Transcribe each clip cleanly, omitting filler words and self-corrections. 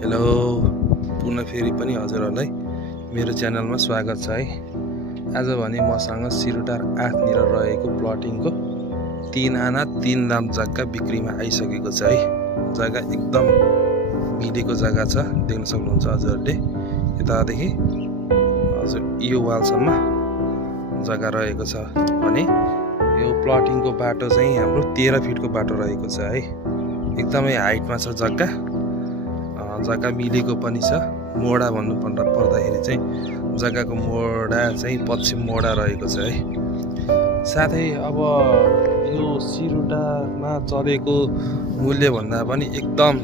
Hello, पुनः फेरि पनि हजुरहरूलाई मेरो च्यानलमा स्वागत छ है। आज भने मसँग सिरुटार 8 निर रहेको प्लटिङको 3 आना 3 दाम जग्गा बिक्रीमा आइसकेको छ है। जग्गा एकदम मिलेको जग्गा छ, देख्न सक्नुहुन्छ हजुरहरूले। यतादेखि हजुर यो वालसम्म जग्गा रहेको छ भने यो प्लटिङको बाटो चाहिँ हाम्रो 13 फिटको बाटो रहेको छ है। एकदमै हाइटमा छ जग्गा मिलेको पनि छ। मोडा भन्नु पर्दाखेरि चाहिँ जग्गाको मोडा चाहिँ पश्चिम मोडा रहेको छ है। साथै अब यो सिरुटारमा चलेको मूल्य भन्दा पनि एकदम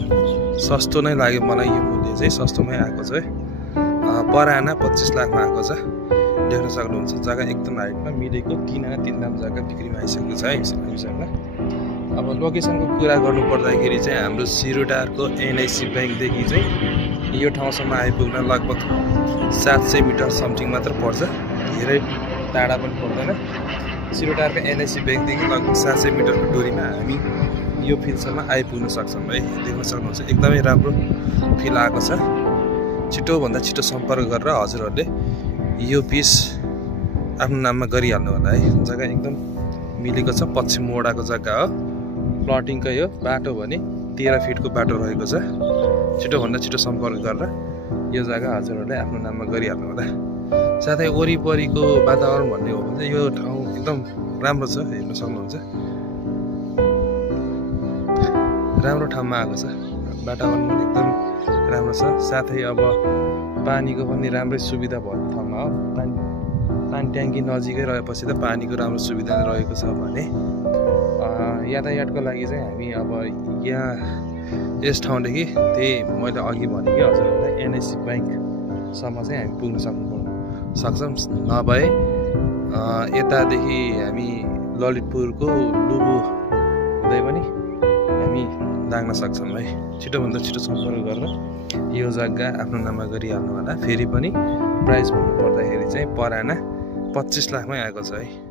सस्तो नै लाग्यो मलाई। यो मूल्य चाहिँ सस्तोमै आएको छ है। पर आना 25 लाखमा आएको छ, देख्न सक्नुहुन्छ। जग्गा एकदम हाइटमा मिलेको 3 आना 3 दाम जग्गा बिक्रीमा आइसकेको छ है हामीसँग। अब लोकेसनको कुरा गर्नु पर्दाखेरि चाहिँ हाम्रो सिरुटारको एनआइसी ब्याङ्कदेखि चाहिँ यो ठाउँसम्म आइपुग्न लगभग 700 मिटर समथिङ मात्र पर्छ, धेरै टाढा पनि पर्दैन। सिरुटारको एनआइसी ब्याङ्कदेखि लगभग 700 मिटरको दूरीमा हामी यो फिल्डसम्म आइपुग्न सक्छौँ है। देख्न सक्नुहुन्छ एकदमै राम्रो फिल आएको छ। छिटोभन्दा छिटो सम्पर्क गरेर हजुरहरूले यो पिस आफ्नो नाममा गरिहाल्नु होला है। जग्गा एकदम मिलेको छ, पश्चिम मोडाको जग्गा हो। प्लटिङको यो बाटो भने 13 फिटको बाटो रहेको छ। छिटोभन्दा छिटो सम्पर्क गरेर यो जग्गा हजुरहरूले आफ्नो नाममा गरिहाल्नु होला। साथै वरिपरिको वातावरण भन्ने हो भने यो ठाउँ एकदम राम्रो छ, हेर्न सक्नुहुन्छ। राम्रो ठाउँमा आएको छ, वातावरण पनि एकदम राम्रो छ। साथै अब पानीको पनि राम्रै सुविधा भएको ठाउँमा हो। पानी ट्याङ्की नजिकै रहेपछि त पानीको राम्रो सुविधा रहेको छ भने यातायातको लागि चाहिँ हामी अब यहाँ यस ठाउँदेखि त्यही मैले अघि भनेकै हजुरहरूलाई एनआइसी ब्याङ्कसम्म चाहिँ हामी पुग्न सक्छौँ। नभए यतादेखि हामी ललितपुरको लुबु हुँदै पनि हामी लाग्न सक्छौँ है। छिटोभन्दा छिटो सम्पर्क गरेर यो जग्गा आफ्नो नाममा गरिहाल्नु होला। फेरि पनि प्राइस भन्नु पर्दाखेरि चाहिँ पर आना 25 लाखमै आएको छ है।